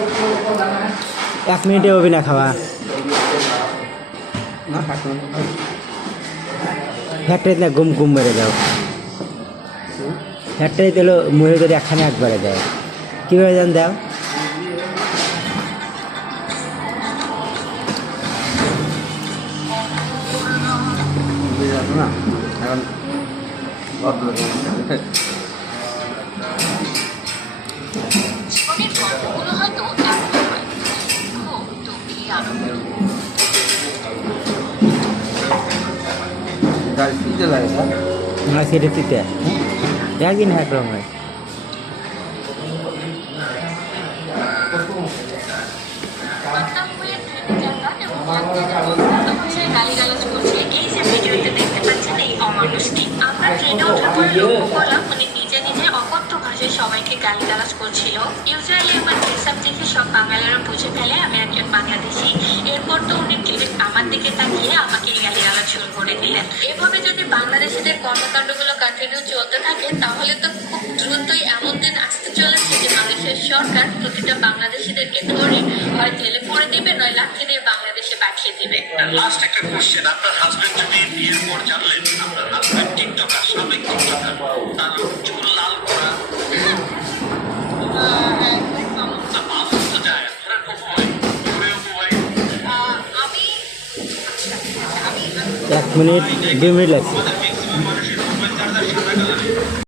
1 মিনিটে হবি না খাওয়া ফ্যাক্টরিতে গুম গুম মেরে দাও ফ্যাক্টরিতে হলো মুহে করে একখানে একবারে দেয় কীভাবে জান দাও না এখন জীবনের গল্পগুলো হয়তো এমন হয়, দুঃখ, দুঃখী, আনন্দ। গাড়ি ফিতে লাগে না না সেটা দিতে একদিন একরকম হয় বদনাম হয়ে প্রেমিকারা এবং যাত্রীদের অত্যন্ত ভাষায় গালিগালাজ করছে। এই যে ভিডিওতে দেখতে পাচ্ছেন এই অমানুষটি, আমরা ট্রেনে ওঠার পরে লক্ষ্য করলাম উনি নিজে নিজে অকথ্য ভাষায় সবাইকে গালিগালাজ করছিল। ইউজুয়ালি আমার ড্রেসআপ দেখে সব বাঙালিরা বুঝে ফেলে আমি একজন বাংলাদেশি। এরপর তো উনি ডিরেক্ট আমার দিকে তাকিয়ে আমাকে গালিগালাজ শুরু করে দিলেন। এভাবে যদি বাংলাদেশিদের কর্মকাণ্ডগুলো কন্টিনিউ চলতে থাকে তাহলে তো খুব দ্রুতই এমন দিন আসতে চলেছে যে মালয়েশিয়ার সরকার প্রতিটা বাংলাদেশিদেরকে ধরে হয় জেলে পড়ে দিবে নয় লাঠি দিয়ে বাংলাদেশে পাঠিয়ে দিবে। লাস্ট একটা কোশ্চেন, আপনার হাজবেন্ড যদি বিয়ের পর জানলেন আপনার হাজবেন্ড টিকটকার, সাবেক টিকটকার, তার চুল লাল করা মানুষ তো যায় ধরেন অপু ভাই, ধরে অপু ভাই আমি 1 মিনিট 2 মিনিট লাগছে আমাদের